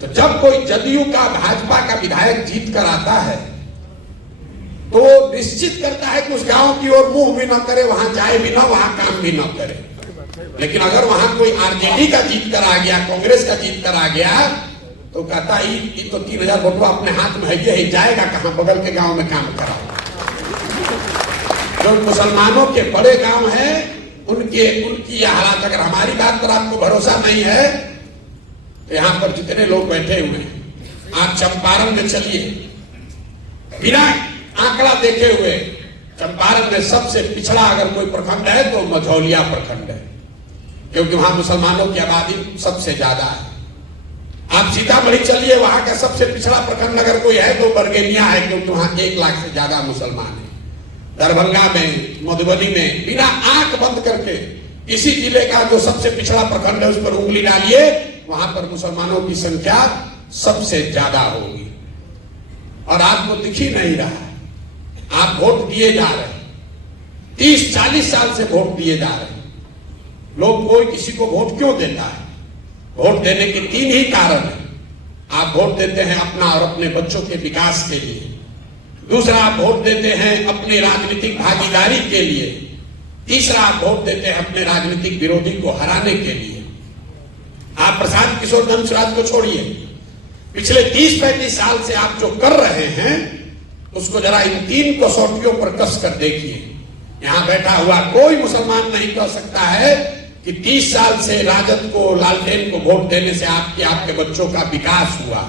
तो जब कोई जदयू का भाजपा का विधायक जीत कर आता है तो निश्चित करता है कि उस गांव की ओर मुंह भी न करे, वहां जाए भी ना, वहां काम भी न करे। लेकिन अगर वहां कोई आरजेडी का जीत कर आ गया, कांग्रेस का जीत कर आ गया, तो कहता ये तो 3000 वोटवा अपने हाथ में है, जाएगा कहां, बगल के गांव में काम कराओ। जो मुसलमानों के बड़े गांव हैं उनकी यह हालात, अगर हमारी बात पर आपको भरोसा नहीं है तो यहां पर जितने लोग बैठे हुए हैं, आप चंपारण में चलिए, बिना आंकड़ा देखे हुए चंपारण में सबसे पिछड़ा अगर कोई प्रखंड है तो मझौलिया प्रखंड है, क्योंकि वहां मुसलमानों की आबादी सबसे ज्यादा है। आप सीतामढ़ी चलिए, वहां का सबसे पिछड़ा प्रखंड अगर कोई है तो बरगेनिया है, क्योंकि वहां 1 लाख से ज्यादा मुसलमान है। दरभंगा में, मधुबनी में, बिना आंख बंद करके किसी जिले का जो सबसे पिछड़ा प्रखंड है उस पर उंगली डालिए, वहां पर मुसलमानों की संख्या सबसे ज्यादा होगी। और आपको दिख ही नहीं रहा, आप वोट दिए जा रहे हैं, 30-40 साल से वोट दिए जा रहे हैं। लोग कोई किसी को वोट क्यों देता है? वोट देने के 3 ही कारण है। आप वोट देते हैं अपना और अपने बच्चों के विकास के लिए, दूसरा आप वोट देते हैं अपनी राजनीतिक भागीदारी के लिए, तीसरा आप वोट देते हैं अपने राजनीतिक विरोधी को हराने के लिए। आप प्रशांत किशोर धनसुराज को छोड़िए, पिछले 30-35 साल से आप जो कर रहे हैं उसको जरा इन 3 कसौटियों पर कस कर देखिए। यहां बैठा हुआ कोई मुसलमान नहीं कह सकता है कि 30 साल से राजद को, लालटेन को वोट देने से आपके बच्चों का विकास हुआ,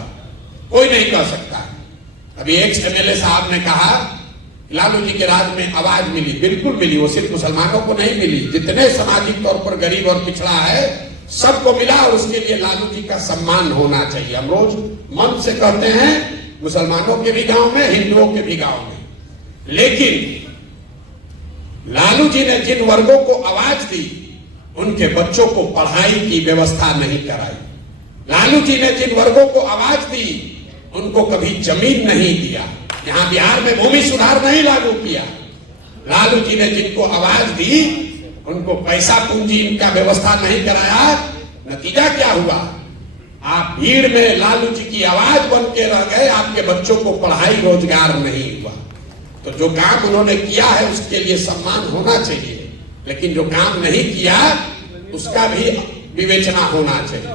कोई नहीं कह सकता। अभी एक एमएलए साहब ने कहा लालू जी के राज में आवाज मिली, बिल्कुल मिली, वो सिर्फ मुसलमानों को नहीं मिली, जितने सामाजिक तौर पर गरीब और पिछड़ा है सबको मिला, और उसके लिए लालू जी का सम्मान होना चाहिए। हम रोज मन से कहते हैं मुसलमानों के भी गांव में, हिंदुओं के भी गांव में, लेकिन लालू जी ने जिन वर्गों को आवाज दी उनके बच्चों को पढ़ाई की व्यवस्था नहीं कराई। लालू जी ने जिन वर्गों को आवाज दी उनको कभी जमीन नहीं दिया। यहां बिहार में भूमि सुधार नहीं लागू किया। लालू जी ने जिनको आवाज दी उनको पैसा पूंजी इनका व्यवस्था नहीं कराया। नतीजा क्या हुआ? आप भीड़ में लालू जी की आवाज बन के रह गए, आपके बच्चों को पढ़ाई रोजगार नहीं हुआ। तो जो काम उन्होंने किया है उसके लिए सम्मान होना चाहिए, लेकिन जो काम नहीं किया उसका भी विवेचना होना चाहिए।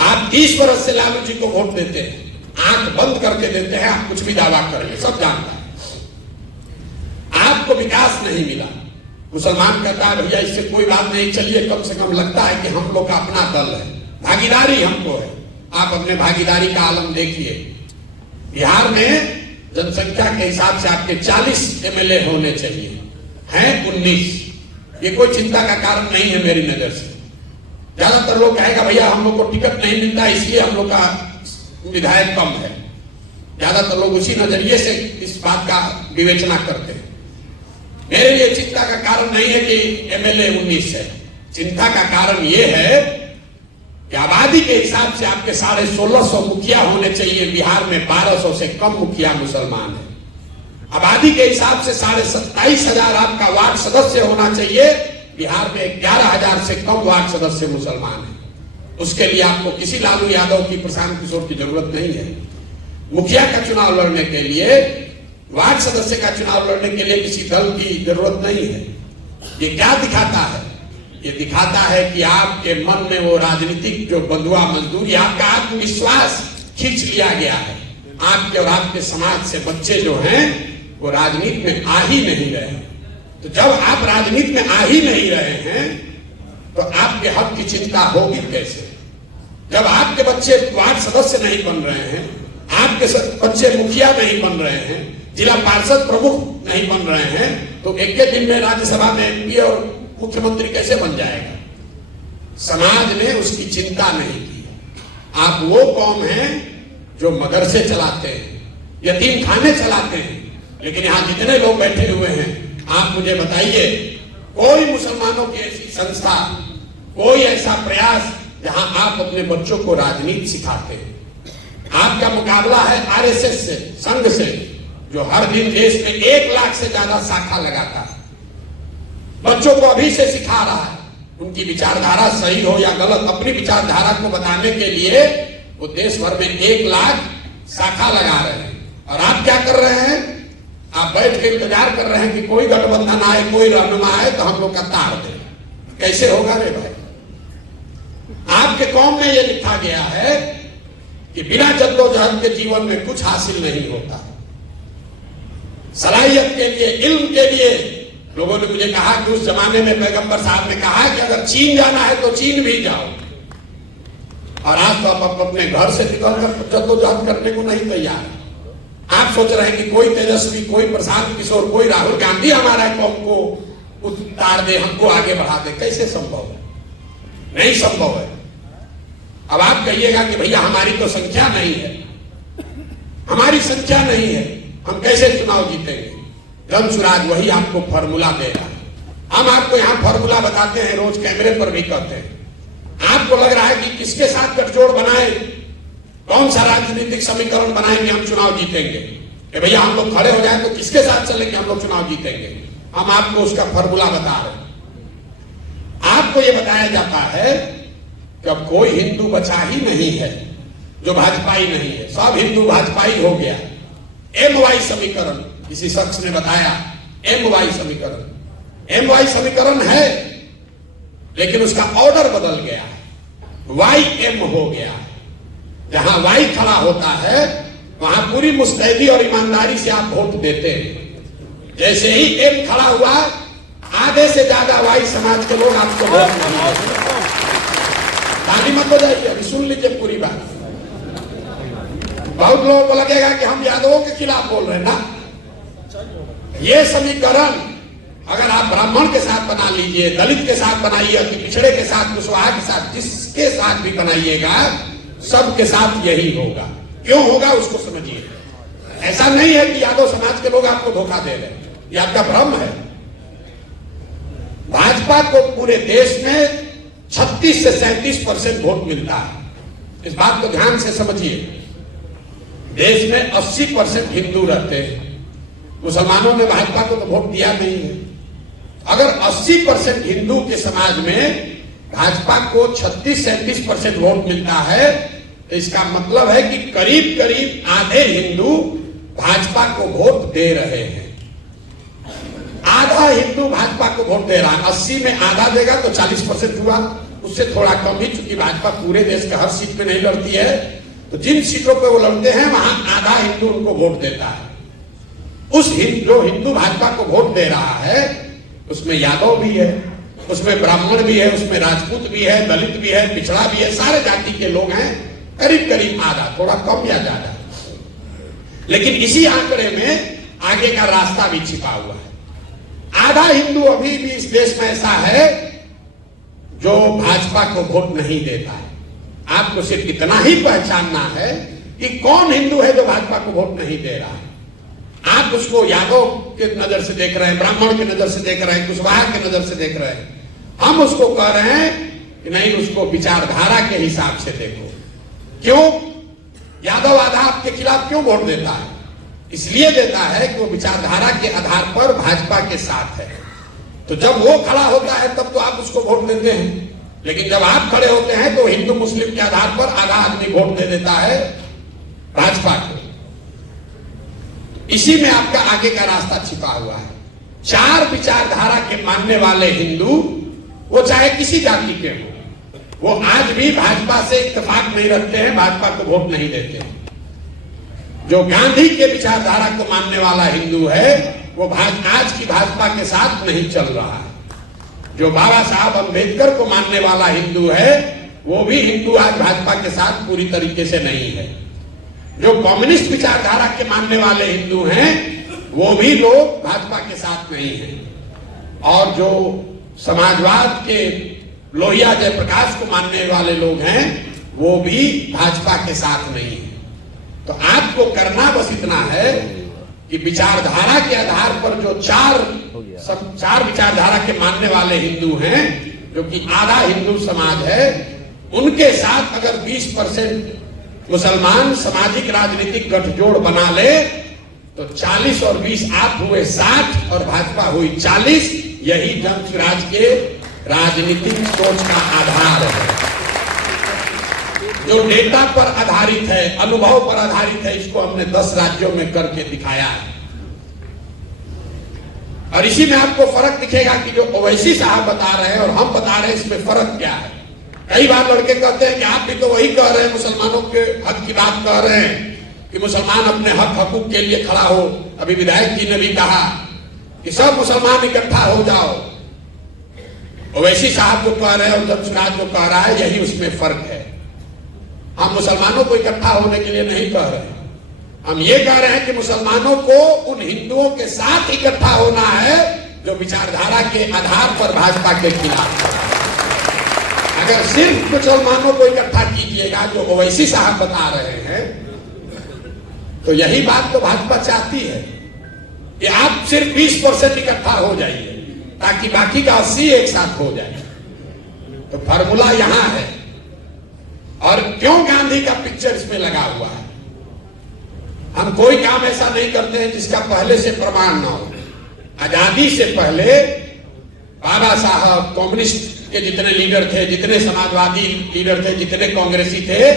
आप 30 वर्ष से लालू जी को वोट देते हैं, आंख बंद करके देते हैं, आप कुछ भी दावा करेंगे, सब जानता है। आपको विकास नहीं मिला। मुसलमान कहता है भैया इससे कोई बात नहीं, चलिए कम से कम लगता है कि हम लोग का अपना दल है, भागीदारी हमको है। आप अपने भागीदारी का आलम देखिए। बिहार में जनसंख्या के हिसाब से आपके 40 एमएलए होने चाहिए, हैं 19। ये कोई चिंता का कारण नहीं है मेरी नजर से। ज्यादातर लोग कहेगा भैया हम लोग को टिकट नहीं मिलता इसलिए हम लोग का विधायक कम है। ज्यादातर लोग उसी नजरिए से इस बात का विवेचना करते हैं। मेरे लिए चिंता का कारण नहीं है कि एमएलए 19 है। चिंता का कारण यह है कि आबादी के हिसाब से आपके 1650 मुखिया होने चाहिए। बिहार में 1200 से कम मुखिया मुसलमान है। आबादी के हिसाब से 27,500 आपका वार्ड सदस्य होना चाहिए। बिहार में 11,000 से कम वार्ड सदस्य मुसलमान है। उसके लिए आपको किसी लालू यादव की, प्रशांत किशोर की जरूरत नहीं है। मुखिया का चुनाव लड़ने के लिए, वार्ड सदस्य का चुनाव लड़ने के लिए किसी दल की जरूरत नहीं है। ये क्या दिखाता है? ये दिखाता है कि आपके मन में वो राजनीतिक जो बंधुआ मजदूरी, आपका आत्मविश्वास खींच लिया गया है। आपके और आपके समाज से बच्चे जो हैं वो राजनीति में आ ही नहीं रहे हैं। तो जब आप राजनीति में आ ही नहीं रहे हैं तो आपके हक की चिंता होगी कैसे? जब आपके बच्चे वार्ड सदस्य नहीं बन रहे हैं, आपके बच्चे मुखिया नहीं बन रहे हैं, जिला पार्षद प्रमुख नहीं बन रहे हैं, तो एक के दिन में राज्यसभा में एमपी और मुख्यमंत्री कैसे बन जाएगा? समाज ने उसकी चिंता नहीं की। आप वो कौम हैं जो मदरसे चलाते हैं, यतीम खाने चलाते हैं, लेकिन यहां जितने लोग बैठे हुए हैं आप मुझे बताइए कोई मुसलमानों की ऐसी संस्था, कोई ऐसा प्रयास जहां आप अपने बच्चों को राजनीति सिखाते हैं? आपका मुकाबला है आरएसएस से, संघ से, जो हर दिन देश में 1 लाख से ज्यादा शाखा लगाता है। बच्चों को अभी से सिखा रहा है। उनकी विचारधारा सही हो या गलत, अपनी विचारधारा को बताने के लिए वो देश भर में 1 लाख शाखा लगा रहे हैं। और आप क्या कर रहे हैं? आप बैठ के इंतजार कर रहे हैं कि कोई गठबंधन आए, कोई रहनुमा आए तो हम लोग का तार दे। कैसे होगा रे भाई? आपके कौम में यह लिखा गया है कि बिना जद्दोजहद के जीवन में कुछ हासिल नहीं होता। सलाहियत के लिए, इल्म के लिए, लोगों ने मुझे कहा कि उस जमाने में पैगंबर साहब ने कहा कि अगर चीन जाना है तो चीन भी जाओ। और आज तो आप अपने घर से निकलकर जद्दोजहद करने को नहीं तैयार। आप सोच रहे हैं कि कोई तेजस्वी, कोई प्रशांत किशोर, कोई राहुल गांधी हमारा कौम को उतार दे, हमको आगे बढ़ा दे। कैसे संभव है? नहीं संभव है। अब आप कहिएगा कि भैया हमारी तो संख्या नहीं है, हमारी संख्या नहीं है, हम कैसे चुनाव जीतेंगे? धर्मसुराज वही आपको फॉर्मूला देगा। हम आपको यहां फॉर्मूला बताते हैं, रोज कैमरे पर भी कहते हैं। आपको लग रहा है कि किसके साथ गठजोड़ बनाए, कौन सा राजनीतिक समीकरण बनाएंगे हम चुनाव जीतेंगे? कि भैया हम लोग खड़े हो जाए तो किसके साथ चलेंगे हम लोग चुनाव जीतेंगे? हम आपको उसका फॉर्मूला बता रहे हैं। आपको यह बताया जाता है कि अब कोई हिंदू बचा ही नहीं है जो भाजपाई नहीं है, सब हिंदू भाजपाई हो गया। MY समीकरण किसी शख्स ने बताया, MY समीकरण है, लेकिन उसका ऑर्डर बदल गया, YM हो गया। जहां Y खड़ा होता है वहां पूरी मुस्तैदी और ईमानदारी से आप वोट देते हैं। जैसे ही M खड़ा हुआ, आधे से ज्यादा Y समाज के लोग आपको वोट नहीं देते। ताली मत बजाइए, अभी सुन लीजिए पूरी बात। बहुत लोगों को लगेगा कि हम यादवों के खिलाफ बोल रहे हैं ना। ये समीकरण अगर आप ब्राह्मण के साथ बना लीजिए, दलित के साथ बनाइए, पिछड़े के साथ, कुशवाहा के साथ, जिसके साथ भी बनाइएगा, सबके साथ यही होगा। क्यों होगा उसको समझिए। ऐसा नहीं है कि यादव समाज के लोग आपको धोखा दे रहे हैं, ये आपका भ्रम है। भाजपा को पूरे देश में 36 से 37% वोट मिलता है। इस बात को ध्यान से समझिए। देश में 80% हिंदू रहते हैं, मुसलमानों ने भाजपा को तो वोट दिया नहीं है। अगर 80% हिंदू के समाज में भाजपा को 36-37% वोट मिलता है, तो इसका मतलब है कि करीब करीब आधे हिंदू भाजपा को वोट दे रहे हैं। आधा हिंदू भाजपा को वोट दे रहा है। 80 में आधा देगा तो 40% हुआ, उससे थोड़ा कम ही, चूंकि भाजपा पूरे देश के हर सीट पे नहीं लड़ती है, तो जिन सीटों पे वो लड़ते हैं वहां आधा हिंदू उनको वोट देता है। जो हिंदू भाजपा को वोट दे रहा है उसमें यादव भी है, उसमें ब्राह्मण भी है, उसमें राजपूत भी है, दलित भी है, पिछड़ा भी है, सारे जाति के लोग हैं। करीब करीब आधा, थोड़ा कम या ज्यादा। लेकिन इसी आंकड़े में आगे का रास्ता भी छिपा हुआ है। आधा हिंदू अभी भी इस देश में ऐसा है जो भाजपा को वोट नहीं देता है। आपको सिर्फ इतना ही पहचानना है कि कौन हिंदू है जो भाजपा को वोट नहीं दे रहा है। आप उसको यादव के नजर से देख रहे हैं, ब्राह्मण की नजर से देख रहे हैं, कुशवाहा की नजर से देख रहे हैं। हम उसको कह रहे हैं कि नहीं, उसको विचारधारा के हिसाब से देखो। क्यों? यादव आधा आपके खिलाफ क्यों वोट देता है? इसलिए देता है कि वो विचारधारा के आधार पर भाजपा के साथ है। तो जब वो खड़ा होता है तब तो आप उसको वोट देते हैं, लेकिन जब आप खड़े होते हैं तो हिंदू मुस्लिम के आधार पर आधा आदमी वोट दे देता है भाजपा को। इसी में आपका आगे का रास्ता छिपा हुआ है। 4 विचारधारा के मानने वाले हिंदू, वो चाहे किसी जाति के हो, वो आज भी भाजपा से इत्तेफाक नहीं रखते हैं, भाजपा को वोट नहीं देते हैं। जो गांधी के विचारधारा को मानने वाला हिंदू है वो आज की भाजपा के साथ नहीं चल रहा है। जो बाबा साहब अंबेडकर को मानने वाला हिंदू है वो भी हिंदू आज भाजपा के साथ पूरी तरीके से नहीं है। जो कम्युनिस्ट विचारधारा के मानने वाले हिंदू हैं वो भी लोग भाजपा के साथ नहीं है। और जो समाजवाद के लोहिया जयप्रकाश को मानने वाले लोग हैं वो भी भाजपा के साथ नहीं है। तो आपको करना बस इतना है कि विचारधारा के आधार पर जो चार विचारधारा के मानने वाले हिंदू हैं, जो कि आधा हिंदू समाज है, उनके साथ अगर 20% मुसलमान सामाजिक राजनीतिक गठजोड़ बना ले तो 40 और 20 आप हुए 60 और भाजपा हुई 40। यही जन स्वराज के राजनीतिक सोच का आधार है। जो डेटा पर आधारित है, अनुभव पर आधारित है, इसको हमने 10 राज्यों में करके दिखाया है। और इसी में आपको फर्क दिखेगा कि जो ओवैसी साहब बता रहे हैं और हम बता रहे हैं, इसमें फर्क क्या है। कई बार लड़के कहते हैं कि आप भी तो वही कह रहे हैं, मुसलमानों के हक की बात कह रहे हैं कि मुसलमान अपने हक हकूक के लिए खड़ा हो। अभी विधायक जी ने भी कहा कि सब मुसलमान इकट्ठा हो जाओ। ओवैसी साहब जो कह रहे हैं और जमशेद जो कह रहा है, यही उसमें फर्क है। हम मुसलमानों को इकट्ठा होने के लिए नहीं कह रहे, हम ये कह रहे हैं कि मुसलमानों को उन हिंदुओं के साथ इकट्ठा होना है जो विचारधारा के आधार पर भाजपा के खिलाफ। अगर सिर्फ मुसलमानों को इकट्ठा कीजिएगा जो ओवैसी साहब बता रहे हैं, तो यही बात तो भाजपा चाहती है कि आप सिर्फ 20% इकट्ठा हो जाइए ताकि बाकी का 80 एक साथ हो जाए। तो फार्मूला यहां है। और क्यों गांधी का पिक्चर इसमें लगा हुआ है? हम कोई काम ऐसा नहीं करते हैं जिसका पहले से प्रमाण ना हो। आजादी से पहले बाबा साहब, कम्युनिस्ट के जितने लीडर थे, जितने समाजवादी लीडर थे, जितने कांग्रेसी थे,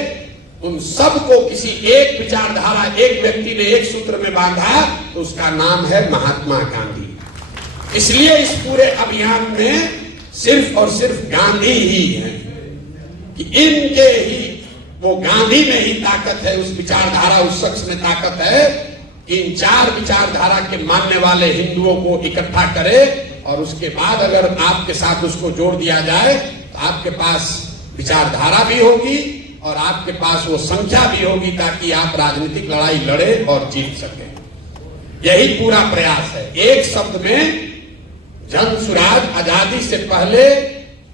उन सबको किसी एक विचारधारा, एक व्यक्ति ने एक सूत्र में बांधा, तो उसका नाम है महात्मा गांधी। इसलिए इस पूरे अभियान में सिर्फ और सिर्फ गांधी ही है कि इनके ही, वो गांधी में ही ताकत है, उस विचारधारा, उस शख्स में ताकत है। इन 4 विचारधारा के मानने वाले हिंदुओं को इकट्ठा करे और उसके बाद अगर आपके साथ उसको जोड़ दिया जाए तो आपके पास विचारधारा भी होगी और आपके पास वो संख्या भी होगी ताकि आप राजनीतिक लड़ाई लड़े और जीत सके। यही पूरा प्रयास है। एक शब्द में, जन सुराज आजादी से पहले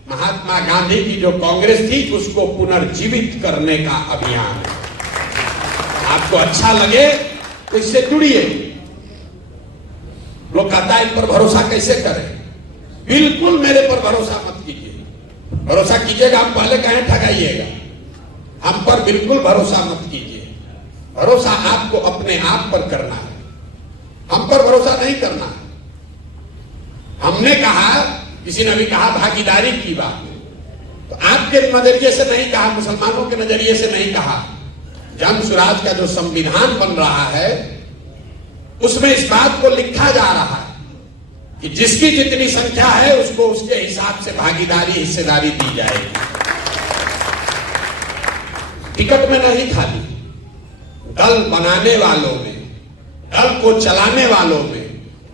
महात्मा गांधी की जो कांग्रेस थी उसको पुनर्जीवित करने का अभियान है। आपको अच्छा लगे तो इससे जुड़िए। लोग कहता है इन पर भरोसा कैसे करें? बिल्कुल मेरे पर भरोसा मत कीजिए। भरोसा कीजिएगा, हम पहले कहें ठगाइएगा। हम पर बिल्कुल भरोसा मत कीजिए। भरोसा आपको अपने आप पर करना है, हम पर भरोसा नहीं करना है। हमने कहा, किसी ने भी कहा भागीदारी की बात, तो आपके नजरिए से नहीं कहा, मुसलमानों के नजरिए से नहीं कहा। जन सुराज का जो संविधान बन रहा है उसमें इस बात को लिखा जा रहा है कि जिसकी जितनी संख्या है उसको उसके हिसाब से भागीदारी, हिस्सेदारी दी जाएगी। टिकट में नहीं, खाली दल बनाने वालों में, दल को चलाने वालों में,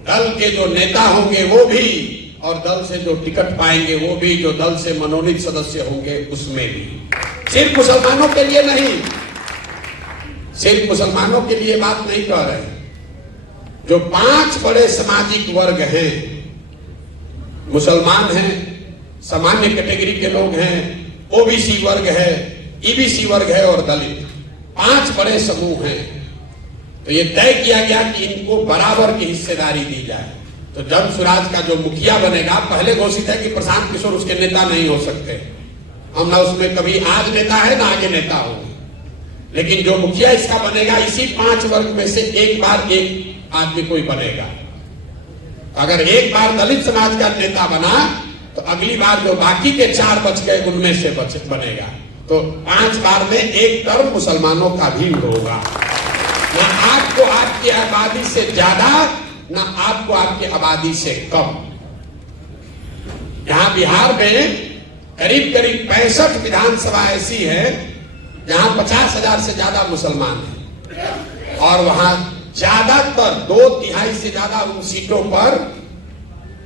दल के जो नेता होंगे वो भी, और दल से जो टिकट पाएंगे वो भी, जो दल से मनोनीत सदस्य होंगे उसमें भी। सिर्फ मुसलमानों के लिए नहीं, सिर्फ मुसलमानों के लिए बात नहीं कह रहे। जो 5 बड़े सामाजिक वर्ग हैं, मुसलमान हैं, सामान्य कैटेगरी के लोग हैं, ओबीसी वर्ग है, ईबीसी वर्ग है और दलित, 5 बड़े समूह हैं। तो ये तय किया गया कि इनको बराबर की हिस्सेदारी दी जाए। तो जन सुराज का जो मुखिया बनेगा, पहले घोषित है कि प्रशांत किशोर उसके नेता नहीं हो सकते। हम ना उसमें कभी आज नेता है ना आगे नेता होंगे, लेकिन जो मुखिया इसका बनेगा, इसी 5 वर्ग में से एक बार एक आदमी कोई बनेगा। अगर एक बार दलित समाज का नेता बना तो अगली बार जो बाकी के 4 बच गए उनमें से बनेगा। तो 5 बार में एक टर्म मुसलमानों का भी होगा। ना आपको आपकी आबादी से ज्यादा, ना आपको आपकी आबादी से कम। यहां बिहार में करीब करीब 65 विधानसभा ऐसी है जहां 50,000 से ज्यादा मुसलमान हैं और वहां ज्यादातर 2/3 से ज्यादा उन सीटों पर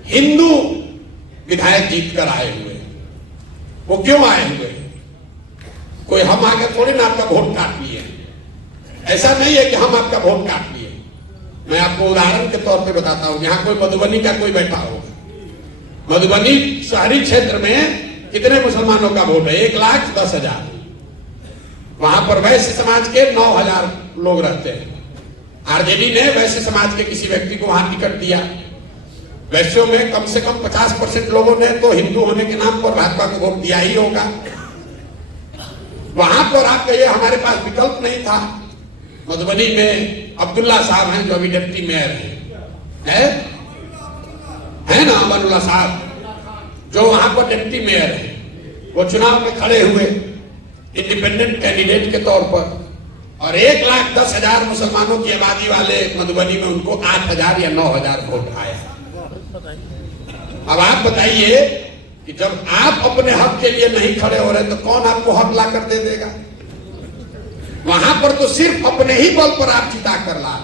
हिंदू विधायक जीत कर आए हुए। वो क्यों आए हुए? कोई हम आगे थोड़ी ना आपका वोट काट लिए, ऐसा नहीं है कि हम आपका वोट काट लिए। मैं आपको उदाहरण के तौर पे बताता हूं। यहां कोई मधुबनी का कोई बैठा होगा, मधुबनी शहरी क्षेत्र में कितने मुसलमानों का वोट है? 1,10,000। वहां पर वैश्य समाज के 9,000 लोग रहते हैं। आरजेडी ने वैश्य समाज के किसी व्यक्ति को वहां टिकट दिया। वैश्यों में कम से कम 50% लोगों ने तो हिंदू होने के नाम पर भाजपा को वोट दिया ही होगा। वहां पर आप कहिए हमारे पास विकल्प नहीं था। मधुबनी में अब्दुल्ला साहब हैं जो अभी डिप्टी मेयर है ना, अब्दुल्ला साहब जो वहां पर डिप्टी मेयर है, वो चुनाव में खड़े हुए। इंडिपेंडेंट कैंडिडेट के तौर पर, और 1,10,000 मुसलमानों की आबादी वाले मधुबनी में उनको 8,000 या 9,000 वोट आया। अब आप बताइए कि जब आप अपने हक के लिए नहीं खड़े हो रहे तो कौन आपको हक ला कर दे देगा? वहां पर तो सिर्फ अपने ही बल पर आप जिता कर ला।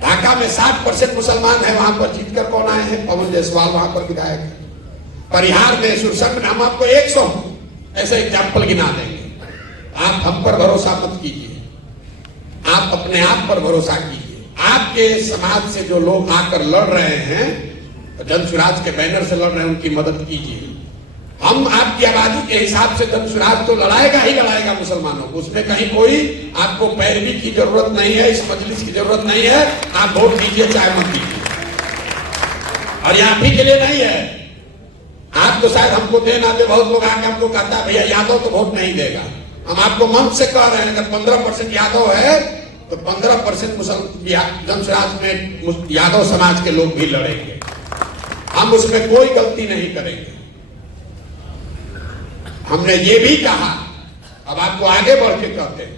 ढाका में 60% मुसलमान है, वहां पर जीतकर कौन आए हैं? पवन जायसवाल वहां पर विधायक है। परिहार में, सुरसंड में हम आपको 100 ऐसे एग्जाम्पल गिना देंगे। आप हम पर भरोसा मत कीजिए, आप अपने आप पर भरोसा कीजिए। आपके समाज से जो लोग आकर लड़ रहे हैं, जन सुराज के बैनर से लड़ रहे हैं, उनकी मदद कीजिए। हम आपकी आबादी के हिसाब से जन सुराज तो लड़ाएगा ही लड़ाएगा मुसलमानों को, उसमें कहीं कोई आपको पैरवी की जरूरत नहीं है, इस मजलिस की जरूरत नहीं है। आप वोट दीजिए चाहे मत दीजिए, और ये आप ही के लिए नहीं है। आप तो शायद हमको दे ना दे, बहुत लोग आके हमको कहता है भैया यादव तो वोट नहीं देगा। हम आपको मन से कह रहे हैं, अगर 15% यादव है तो 15% जन सुराज में यादव समाज के लोग भी लड़ेंगे। हम उसमें कोई गलती नहीं करेंगे। हमने ये भी कहा, अब आपको आगे बढ़ के कहते हैं,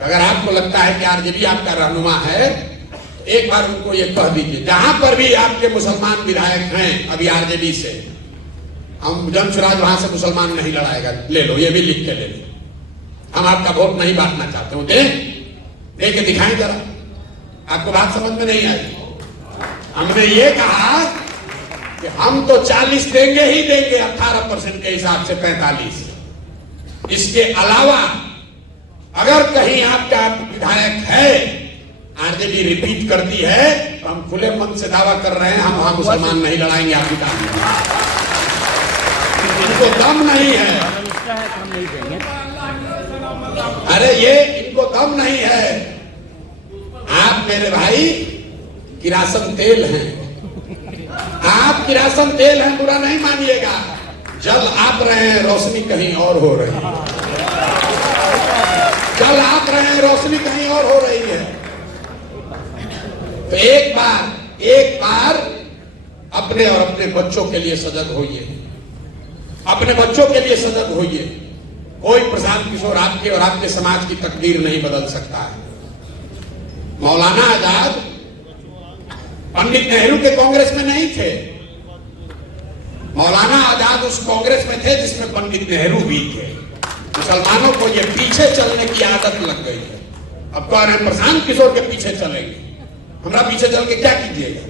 अगर आपको लगता है कि आरजेडी आपका रहनुमा है, तो एक बार उनको ये कह दीजिए, जहां पर भी आपके मुसलमान विधायक हैं अभी आरजेडी से, हम जन सुराज वहां से मुसलमान नहीं लड़ाएगा, ले लो, ये भी लिख के ले लो। हम आपका वोट नहीं बांटना चाहते हो, दे के दिखाएं जरा। आपको बात समझ में नहीं आई? हमने ये कहा कि हम तो 40 देंगे ही देंगे, 18% के हिसाब से 45। इसके अलावा अगर कहीं आपका विधायक है, आरजेडी रिपीट करती है, तो हम खुले मन से दावा कर रहे हैं, हम वहां मुसलमान नहीं लड़ाएंगे। आपकी इनको दम नहीं है, अरे ये इनको दम नहीं है। आप मेरे भाई किरासन तेल हैं, आप किरासन तेल हैं, बुरा नहीं मानिएगा। जल आप रहे हैं, रोशनी कहीं और हो रही है। जल आप रहे हैं, रोशनी कहीं और हो रही है। तो एक बार अपने और अपने बच्चों के लिए सजग होइए, अपने बच्चों के लिए सजग होइए। कोई प्रशांत किशोर आपके और आपके समाज की तकदीर नहीं बदल सकता है। मौलाना आजाद पंडित नेहरू के कांग्रेस में नहीं थे, मौलाना आजाद उस कांग्रेस में थे जिसमें पंडित नेहरू भी थे। मुसलमानों को ये पीछे चलने की आदत लग गई है। अब कह रहे हैं प्रशांत किशोर के पीछे चलेंगे, हमारा पीछे चल के क्या कीजिएगा?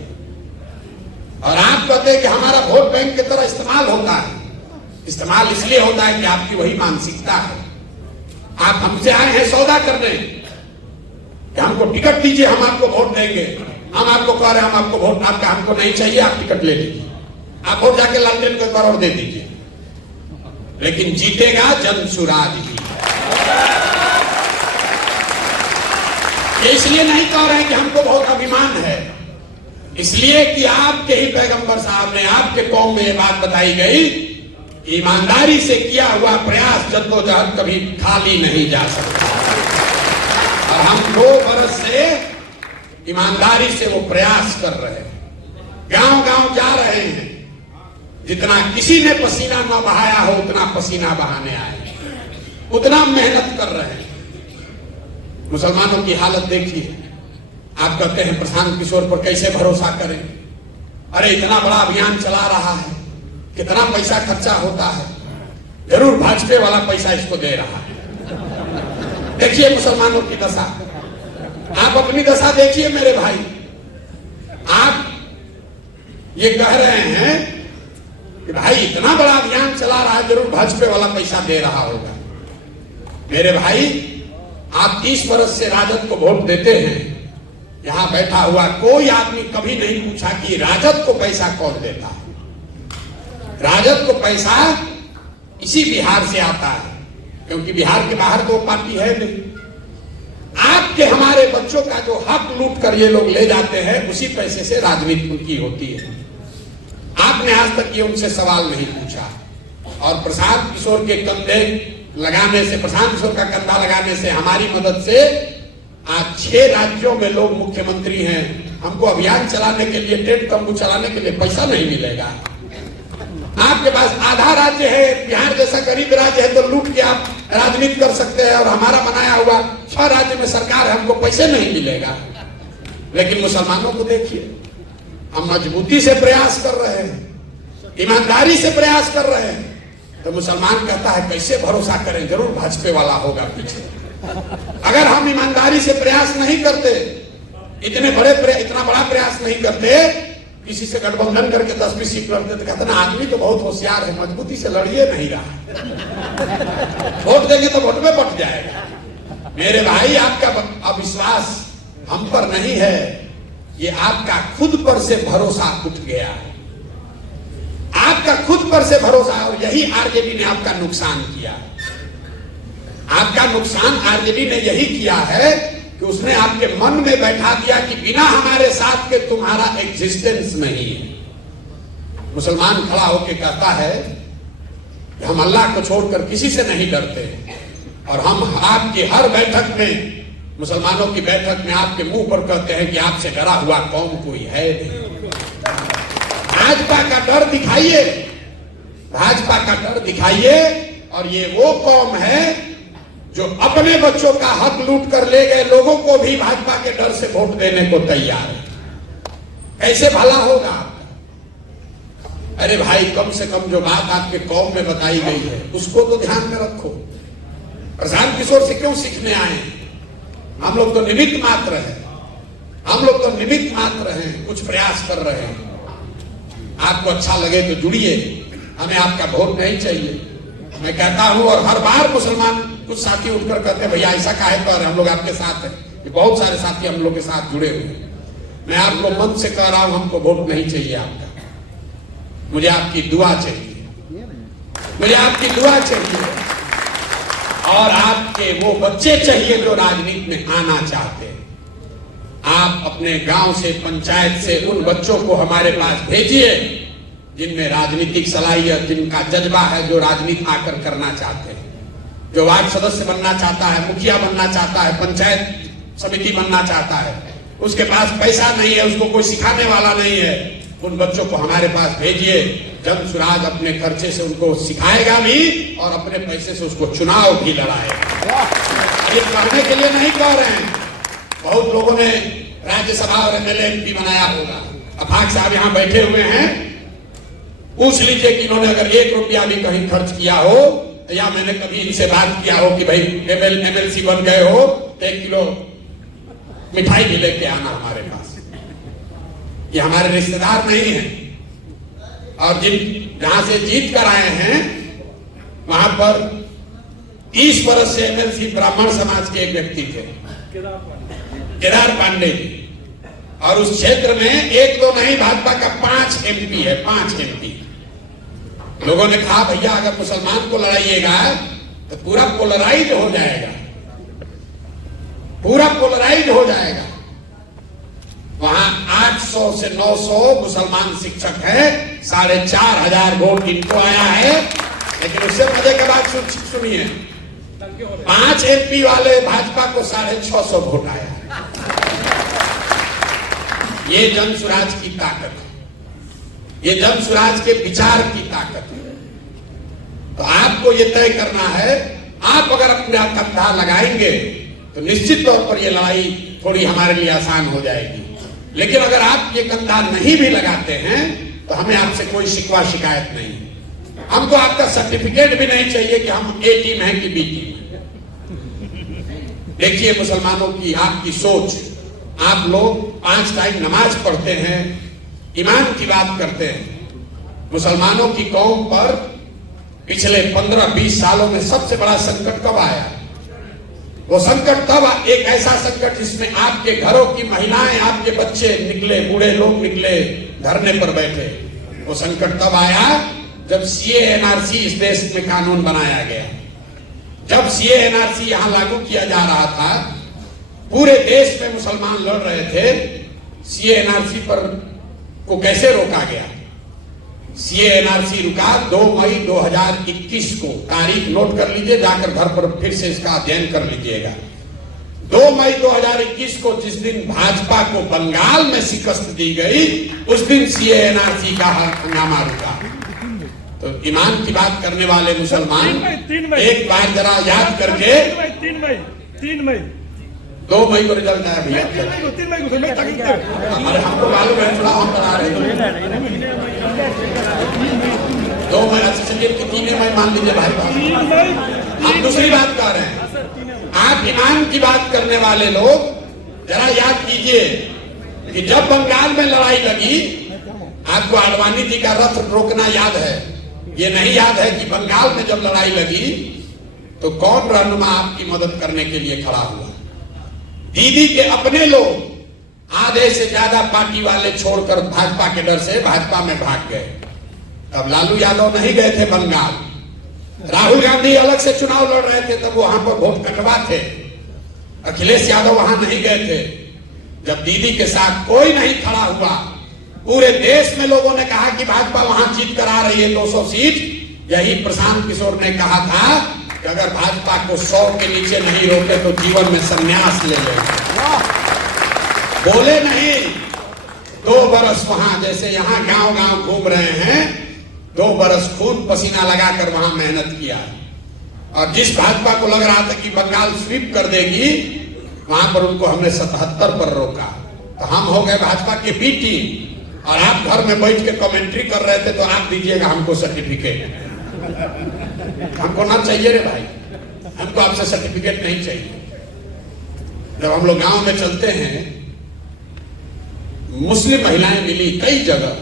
और आप कहते हैं कि हमारा वोट बैंक की तरह इस्तेमाल होता है। इस्तेमाल इसलिए होता है कि आपकी वही मानसिकता है। आप हमसे आए हैं सौदा करने कि हमको टिकट दीजिए, हम आपको वोट देंगे। हम आपको कह रहे हैं, हम आपको वोट आपका हमको नहीं चाहिए, आप टिकट ले लीजिए, आप वोट जाके लालटेन को एक बार और दे दीजिए। लेकिन जीतेगा जन सुराज ही। इसलिए नहीं कह रहे हैं कि हमको बहुत अभिमान है, इसलिए कि आपके ही पैगंबर साहब ने, आपके कौम में ये बात बताई गई, ईमानदारी से किया हुआ प्रयास जद्दोजहद कभी खाली नहीं जा सकता। और हम 2 बरस से ईमानदारी से वो प्रयास कर रहे हैं, गांव गांव जा रहे हैं। जितना किसी ने पसीना न बहाया हो उतना पसीना बहाने आए, उतना मेहनत कर रहे हैं। मुसलमानों की हालत देखिए। आप कहते हैं प्रशांत किशोर पर कैसे भरोसा करें? अरे इतना बड़ा अभियान चला रहा है, कितना पैसा खर्चा होता है, जरूर भाजपा वाला पैसा इसको दे रहा है। देखिए मुसलमानों की दशा, आप अपनी दशा देखिए मेरे भाई। आप ये कह रहे हैं कि भाई इतना बड़ा अभियान चला रहा है, जरूर भाजपा वाला पैसा दे रहा होगा। मेरे भाई, आप 30 बरस से राजद को वोट देते हैं। यहां बैठा हुआ कोई आदमी कभी नहीं पूछा कि राजद को पैसा कौन देता है। राजद को पैसा इसी बिहार से आता है, क्योंकि बिहार के बाहर तो पार्टी है नहीं। आपके हमारे बच्चों का जो हक लूट कर ये लोग ले जाते हैं, उसी पैसे से राजनीति उनकी होती है। आपने आज तक ये उनसे सवाल नहीं पूछा। और प्रशांत किशोर के कंधे लगाने से, प्रशांत किशोर का कंधा लगाने से, हमारी मदद से आज 6 राज्यों में लोग मुख्यमंत्री हैं। हमको अभियान चलाने के लिए, टेंट तंबू चलाने के लिए पैसा नहीं मिलेगा। आपके पास आधा राज्य है, बिहार जैसा गरीब राज्य है, तो लूट के आप राजनीति कर सकते हैं, और हमारा बनाया हुआ 6 राज्य में सरकार है, हमको पैसे नहीं मिलेगा। लेकिन मुसलमानों को देखिए, हम मजबूती से प्रयास कर रहे हैं, ईमानदारी से प्रयास कर रहे हैं, तो मुसलमान कहता है कैसे भरोसा करें, जरूर भाजपा वाला होगा पीछे। अगर हम ईमानदारी से प्रयास नहीं करते, इतना बड़ा प्रयास नहीं करते, किसी से गठबंधन करके 10-20 सीट लड़ते, तो कहते ना आदमी तो बहुत होशियार है, मजबूती से लड़िए नहीं रहा, वोट देंगे तो वोट में बट जाएगा। मेरे भाई, आपका अविश्वास हम पर नहीं है, ये आपका खुद पर से भरोसा उठ गया है, आपका खुद पर से भरोसा, और यही आरजेडी ने आपका नुकसान किया। आपका नुकसान आरजेडी ने यही किया है कि उसने आपके मन में बैठा दिया कि बिना हमारे साथ के तुम्हारा एग्जिस्टेंस नहीं है। मुसलमान खड़ा होकर कहता है कि हम अल्लाह को छोड़कर किसी से नहीं डरते, और हम आपकी हर बैठक में, मुसलमानों की बैठक में आपके मुंह पर कहते हैं कि आपसे डरा हुआ कौम कोई है नहीं। भाजपा का डर दिखाइए, भाजपा का डर दिखाइए, और ये वो कौम है जो अपने बच्चों का हक लूट कर ले गए लोगों को भी भाजपा के डर से वोट देने को तैयार है। कैसे भला होगा आपका? अरे भाई, कम से कम जो बात आपके कौम में बताई गई है उसको तो ध्यान में रखो। प्रशांत किशोर से क्यों सीखने आए? हम लोग तो निमित्त मात्र हैं, हम लोग तो निमित्त मात्र हैं, कुछ प्रयास कर रहे हैं। आपको अच्छा लगे तो जुड़िए, हमें आपका वोट नहीं चाहिए। मैं कहता हूं, और हर बार मुसलमान कुछ साथी उठकर कहते हैं भैया ऐसा काहे कर रहे, हम लोग आपके साथ हैं। ये बहुत सारे साथी हम लोग के साथ जुड़े हुए हैं। मैं आपको मन से कह रहा हूं, हमको वोट नहीं चाहिए आपका, मुझे आपकी दुआ चाहिए, मुझे आपकी दुआ चाहिए, और आपके वो बच्चे चाहिए जो राजनीति में आना चाहते हैं। आप अपने गांव से, पंचायत से उन बच्चों को हमारे पास भेजिए जिनमें राजनीतिक सलाहियत, जिनका जज्बा है, जो राजनीति आकर करना चाहते हैं, जो वार्ड सदस्य बनना चाहता है, मुखिया बनना चाहता है, पंचायत समिति बनना चाहता है, उसके पास पैसा नहीं है, उसको कोई सिखाने वाला नहीं है, उन बच्चों को हमारे पास भेजिए। जन सुराज अपने खर्चे से उनको सिखाएगा भी, और अपने पैसे से उसको चुनाव भी लड़ाएगा। ये करने के लिए नहीं कह रहे हैं। बहुत लोगों ने राज्यसभा और एमएलए एमपी बनाया होगा। अफाक साहब यहाँ बैठे हुए हैं, पूछ लीजिए कि इन्होंने अगर 1 रुपया भी कहीं खर्च किया हो, या मैंने कभी इनसे बात किया हो कि भाई एमएलसी बन गए हो तो 1 किलो मिठाई भी लेके आना हमारे पास। ये हमारे रिश्तेदार नहीं है, और जहां से जीत कर आए हैं वहां पर 30 वर्ष से एमएलसी ब्राह्मण समाज के एक व्यक्ति थे, केदार पांडे जी, और उस क्षेत्र में 1 तो नहीं, भाजपा का 5 एमपी है, 5 एमपी। लोगों ने कहा भैया अगर मुसलमान को लड़ाइएगा तो पूरा पोलराइज हो जाएगा, पूरा पोलराइज हो जाएगा। वहां 800 से 900 मुसलमान शिक्षक हैं, 4,500 वोट इनको आया है। लेकिन उससे मजे की बात सुनिए, 5 एमपी वाले भाजपा को 650 वोट आया। ये जन सुराज की ताकत है, ये जन सुराज के विचार की ताकत है। तो आपको ये तय करना है, आप अगर अपना कंधा लगाएंगे तो निश्चित तौर पर ये लड़ाई थोड़ी हमारे लिए आसान हो जाएगी। लेकिन अगर आप ये कंधा नहीं भी लगाते हैं तो हमें आपसे कोई शिकवा शिकायत नहीं। हमको आपका सर्टिफिकेट भी नहीं चाहिए कि हम ए टीम है कि बी टीम है। देखिए मुसलमानों की आपकी सोच, आप लोग 5 टाइम नमाज पढ़ते हैं, ईमान की बात करते हैं। मुसलमानों की कौम पर पिछले 15-20 सालों में सबसे बड़ा संकट कब आया? वो संकट तब, एक ऐसा संकट जिसमें आपके घरों की महिलाएं, आपके बच्चे निकले, बूढ़े लोग निकले, धरने पर बैठे। वो संकट तब आया जब सीए एनआरसी इस देश में कानून बनाया गया। जब सीए एनआरसी यहां लागू किया जा रहा था, पूरे देश में मुसलमान लड़ रहे थे। सीए एनआरसी पर को कैसे रोका गया? सीए एनआरसी रुका 2 मई 2021 को, तारीख नोट कर लीजिए, जाकर घर पर फिर से इसका अध्ययन कर लीजिएगा। 2 मई 2021 को, जिस दिन भाजपा को बंगाल में शिकस्त दी गई, उस दिन सीए एनआरसी का हंगामा रुका। तो ईमान की बात करने वाले मुसलमान एक बार जरा याद करके 3 मई 2 मई को रिजल्ट आया भैया। 3 मई को अरे हमको मालूम है, थोड़ा हम बना रहे हैं 2 मई। अच्छा चलिए 3 मई मान लीजिए भाई बात। हम दूसरी बात कह रहे हैं, आप ईमान की बात करने वाले लोग जरा याद कीजिए कि जब बंगाल में लड़ाई लगी, आपको आडवाणी जी का रथ रोकना याद है, ये नहीं याद है कि बंगाल में जब लड़ाई लगी तो कौन रहनुमा आपकी मदद करने के लिए खड़ा हुआ? दीदी के अपने लोग आधे से ज्यादा पार्टी वाले छोड़कर भाजपा के डर से भाजपा में भाग गए। तब लालू यादव नहीं गए थे बंगाल, राहुल गांधी अलग से चुनाव लड़ रहे थे, तब वहां पर वोट कटवा थे। अखिलेश यादव वहां नहीं गए थे। जब दीदी के साथ कोई नहीं खड़ा हुआ, पूरे देश में लोगों ने कहा कि भाजपा वहां जीत कर आ रही है 200 सीट। यही प्रशांत किशोर ने कहा था कि अगर भाजपा को 100 के नीचे नहीं रोके तो जीवन में संन्यास ले लेंगे। बोले नहीं, 2 बरस वहां, जैसे यहां गांव गांव घूम रहे हैं, 2 बरस खून पसीना लगाकर वहां मेहनत किया। और जिस भाजपा को लग रहा था कि बंगाल स्वीप कर देगी, वहां पर उनको हमने 77 पर रोका। तो हम हो गए भाजपा के बी टीम, और आप घर में बैठ के कमेंट्री कर रहे थे, तो आप दीजिएगा हमको सर्टिफिकेट। हमको ना चाहिए रे भाई, हमको आपसे सर्टिफिकेट नहीं चाहिए। जब हम लोग गांव में चलते हैं, मुस्लिम महिलाएं मिली कई जगह,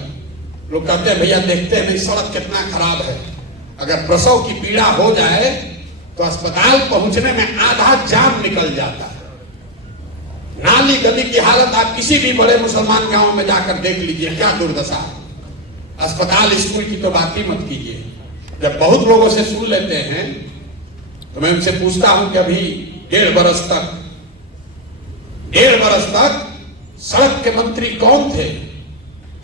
लोग कहते हैं भैया देखते हैं नहीं सड़क कितना खराब है, अगर प्रसव की पीड़ा हो जाए तो अस्पताल पहुंचने में आधा जान निकल जाता है। नाली गली की हालत आप किसी भी बड़े मुसलमान गांव में जाकर देख लीजिए, क्या दुर्दशा है। अस्पताल स्कूल की तो बात ही मत कीजिए। जब बहुत लोगों से सुन लेते हैं तो मैं उनसे पूछता हूं कि अभी 1.5 बरस तक सड़क के मंत्री कौन थे?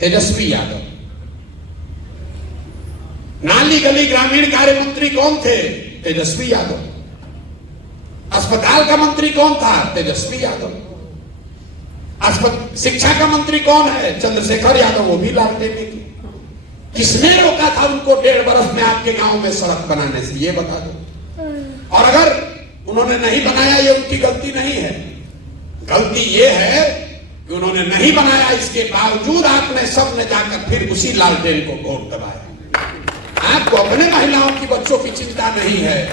तेजस्वी यादव। नाली गली ग्रामीण कार्य मंत्री कौन थे? तेजस्वी यादव। अस्पताल का मंत्री कौन था? तेजस्वी यादव। शिक्षा का मंत्री कौन है? चंद्रशेखर यादव, वो भी लालटेन थी। किसने रोका था उनको 1.5 बरस में आपके गांव में सड़क बनाने से? ये बता दो। और अगर उन्होंने नहीं बनाया, ये उनकी गलती नहीं है। गलती ये है कि उन्होंने नहीं बनाया, इसके बावजूद आपने सबने जाकर फिर उसी लालटेन को वोट दबाया। आपको अपने महिलाओं की, बच्चों की चिंता नहीं है।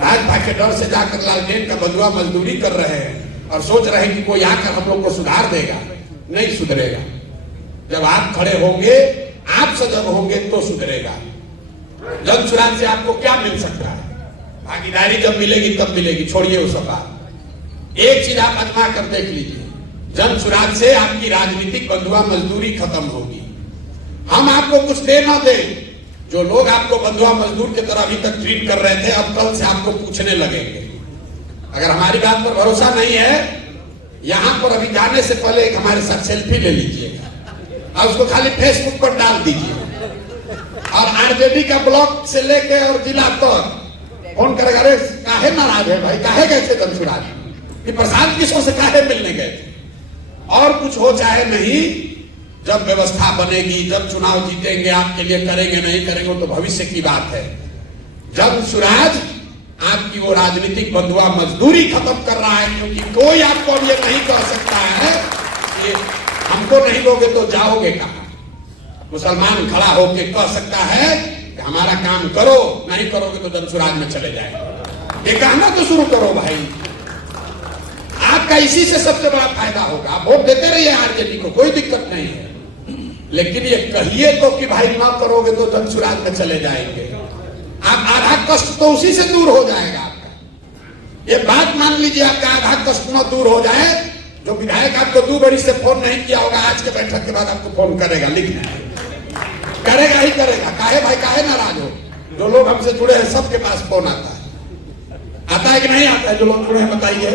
भाजपा के डर से जाकर लालटेन का बंधुआ मजदूरी कर रहे हैं और सोच रहे हैं कि कोई आकर हम लोग को सुधार देगा। नहीं सुधरेगा। जब आप खड़े होंगे, आप सजग होंगे तो सुधरेगा। जन सुराज से आपको क्या मिल सकता है? भागीदारी जब मिलेगी तब मिलेगी, छोड़िए वो सब बात। एक चीज आप आजमा कर देख लीजिए, जन सुराज से आपकी राजनीतिक बंधुआ मजदूरी खत्म होगी। हम आपको कुछ दे ना दे, जो लोग आपको बंधुआ मजदूर की तरह अभी तक ट्रीट कर रहे थे, अब कल से आपको पूछने लगेंगे। अगर हमारी बात पर भरोसा नहीं है, यहां पर अभी जाने से पहले एक हमारे साथ सेल्फी ले लीजिएगा और उसको खाली फेसबुक पर डाल दीजिए। और आरजेडी का ब्लॉक से लेके और जिला तक फोन करेगा, अरे काहे नाराज है भाई, काहे गए थे धनसुराज, कि प्रशांत किशोर से काहे मिलने गए थे? और कुछ हो चाहे नहीं, जब व्यवस्था बनेगी, जब चुनाव जीतेंगे, आपके लिए करेंगे नहीं करेंगे तो भविष्य की बात है। जब सुराज आपकी वो राजनीतिक बंधुआ मजदूरी खत्म कर रहा है, क्योंकि कोई आपको अब ये नहीं कह सकता है कि हमको नहीं लोगे तो जाओगे कहां। मुसलमान खड़ा होकर कह सकता है कि हमारा काम करो, नहीं करोगे तो जनसुराज में चले जाएंगे। ये कहना तो शुरू करो भाई, आपका इसी से सबसे बड़ा फायदा होगा। आप वोट देते रहिए आरजेडी को, कोई दिक्कत नहीं है, लेकिन ये कहिए तो कि भाई ना करोगे तो जनसुराज में चले जाएंगे। आप आधा कष्ट तो उसी से दूर हो जाएगा आपका। ये बात मान लीजिए, आपका आधा कष्ट न दूर हो जाए। जो विधायक आपको 2 बरी से फोन नहीं किया होगा, आज के बैठक के बाद आपको फोन करेगा, लिखना करेगा ही करेगा। काहे भाई, काहे नाराज हो? जो लोग हमसे जुड़े हैं सबके पास फोन आता है कि नहीं आता है? जो लोग जुड़े हैं बताइए।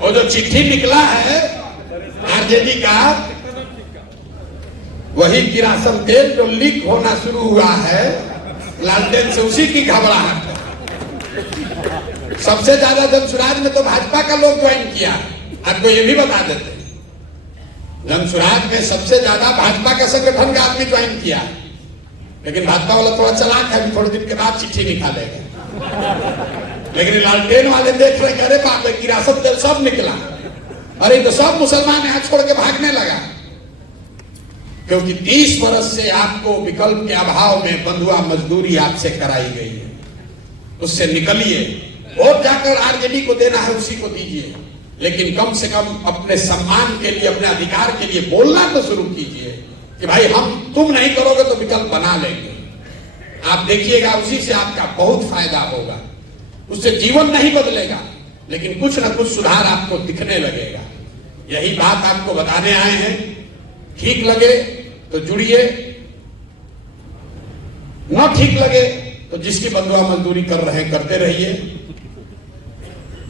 और जो चिट्ठी निकला है आरजेडी का, वही किरासन तेल जो लीक होना शुरू हुआ है लालटेन से, उसी की घबराहट है। सबसे ज्यादा जनसुराज में तो भाजपा का लोग ज्वाइन किया। आपको ये भी बता देते हैं, जनसुराज में सबसे ज्यादा भाजपा के संगठन का आदमी ज्वाइन किया। लेकिन भाजपा वाला थोड़ा चालाक है, थोड़े दिन के बाद चिट्ठी निकालेगा। लेकिन लालटेन वाले देख रहे, अरे बाप रे, गिरासत तेल सब निकला, अरे तो सब मुसलमान यहाँ छोड़ के भागने लगा। क्योंकि 30 वर्ष से आपको विकल्प के अभाव में बंधुआ मजदूरी आपसे कराई गई है, उससे निकलिए। वोट जाकर आरजेडी को देना है उसी को दीजिए, लेकिन कम से कम अपने सम्मान के लिए, अपने अधिकार के लिए बोलना तो शुरू कीजिए कि भाई हम, तुम नहीं करोगे तो विकल्प बना लेंगे। आप देखिएगा उसी से आपका बहुत फायदा होगा। उससे जीवन नहीं बदलेगा, लेकिन कुछ ना कुछ सुधार आपको दिखने लगेगा। यही बात आपको बताने आए हैं। ठीक लगे तो जुड़िए, न ठीक लगे तो जिसकी बंधुआ मजदूरी कर रहे हैं करते रहिए।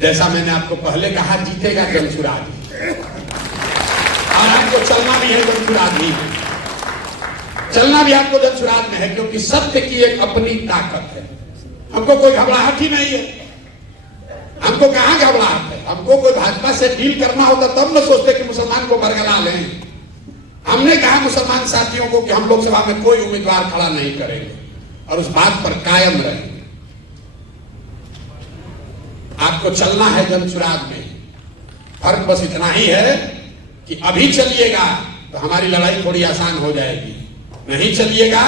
जैसा मैंने आपको पहले कहा, जीतेगा जनसुराज, और आपको चलना भी है जनसुराज ही, चलना भी आपको जनसुराज में है, क्योंकि सत्य की एक अपनी ताकत है। हमको कोई घबराहट ही नहीं है। हमको कहां घबराहट है? हमको कोई भाजपा से डील करना होता तब न सोचते कि मुसलमान को बरगला लें। हमने कहा मुसलमान साथियों को कि हम लोकसभा में कोई उम्मीदवार खड़ा नहीं करेंगे, और उस बात पर कायम रहेंगे। आपको चलना है जनसुराज में। फर्क बस इतना ही है कि अभी चलिएगा तो हमारी लड़ाई थोड़ी आसान हो जाएगी, नहीं चलिएगा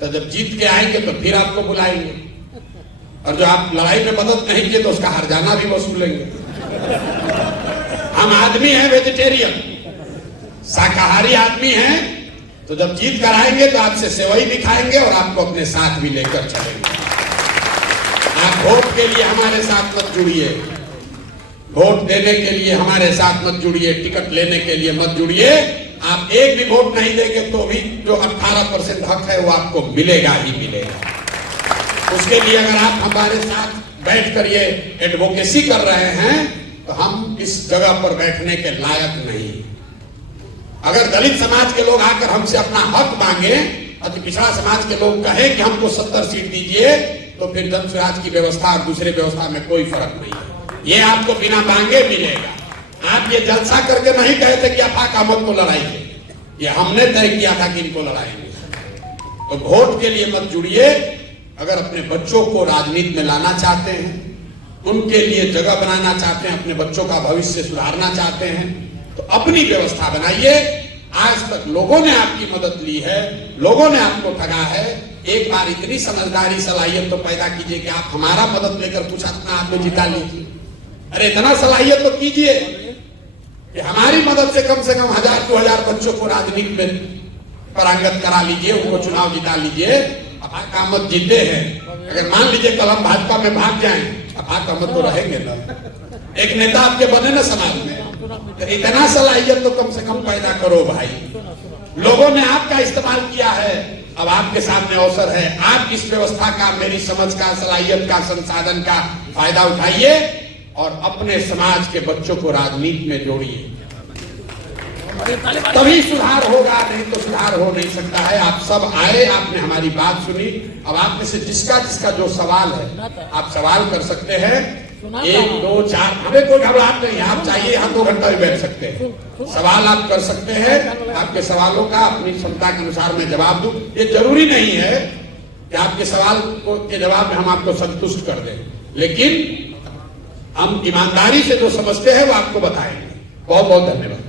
तो जब जीत के आएंगे तो फिर आपको बुलाएंगे, और जो आप लड़ाई में मदद नहीं किए तो उसका हर्जाना भी वसूलेंगे। हम आदमी हैं वेजिटेरियन, शाकाहारी आदमी हैं, तो जब जीत कर आएंगे तो आपसे सेवई भी खाएंगे और आपको अपने साथ भी लेकर चलेंगे। आप वोट के लिए हमारे साथ मत जुड़िए, वोट देने के लिए हमारे साथ मत जुड़िए, टिकट लेने के लिए मत जुड़िए। आप एक भी वोट नहीं देंगे तो भी जो 18% हक है वो आपको मिलेगा ही मिलेगा। उसके लिए अगर आप हमारे साथ बैठ कर ये एडवोकेसी कर रहे हैं तो हम इस जगह पर बैठने के लायक नहीं। अगर दलित समाज के लोग आकर हमसे अपना हक मांगे, अति पिछड़ा समाज के लोग कहें कि हमको 70 सीट दीजिए, तो फिर जनसुराज की व्यवस्था और दूसरे व्यवस्था में कोई फर्क नहीं है। ये आपको बिना मांगे मिलेगा। आप ये जलसा करके नहीं कहते कि आफाक अहमद को लड़ाइए, ये हमने तय किया था कि इनको लड़ाएंगे। तो वोट के लिए मत जुड़िए। अगर अपने बच्चों को राजनीति में लाना चाहते हैं, उनके लिए जगह बनाना चाहते हैं, अपने बच्चों का भविष्य सुधारना चाहते हैं, तो अपनी व्यवस्था बनाइए। आज तक लोगों ने आपकी मदद ली है, लोगों ने आपको ठगा है। एक बार इतनी समझदारी सलाहियत तो पैदा कीजिए कि आप हमारा मदद लेकर कुछ अपना आप में जिता लीजिए। अरे इतना सलाहियत तो कीजिए कि हमारी मदद से कम 1000-2000 बच्चों को राजनीति में पारंगत करा लीजिए, उनको चुनाव जिता लीजिए। आफाक अहमद जीते हैं, अगर मान लीजिए कल हम भाजपा में भाग जाएं, आफाक अहमद तो रहेंगे ना, एक नेता आपके बने ना समाज में। तो इतना सलाहियत तो कम से कम पैदा करो भाई। लोगों ने आपका इस्तेमाल किया है, अब आपके सामने अवसर है। आप इस व्यवस्था का, मेरी समझ का, सलाहियत का, संसाधन का फायदा उठाइए और अपने समाज के बच्चों को राजनीति में जोड़िए, तभी सुधार होगा, नहीं तो सुधार हो नहीं सकता है। आप सब आए, आपने हमारी बात सुनी। अब आप में से जिसका जिसका जो सवाल है आप सवाल कर सकते हैं। 1, 2, 4, हमें कोई घबराहट नहीं है। आप चाहिए यहाँ 2 घंटा भी बैठ सकते हैं, सवाल आप कर सकते हैं। आपके सवालों का अपनी क्षमता के अनुसार मैं जवाब दूं। ये जरूरी नहीं है कि आपके सवाल के जवाब में हम आपको संतुष्ट कर दें, लेकिन हम ईमानदारी से जो समझते हैं वो आपको बताएंगे। बहुत बहुत धन्यवाद।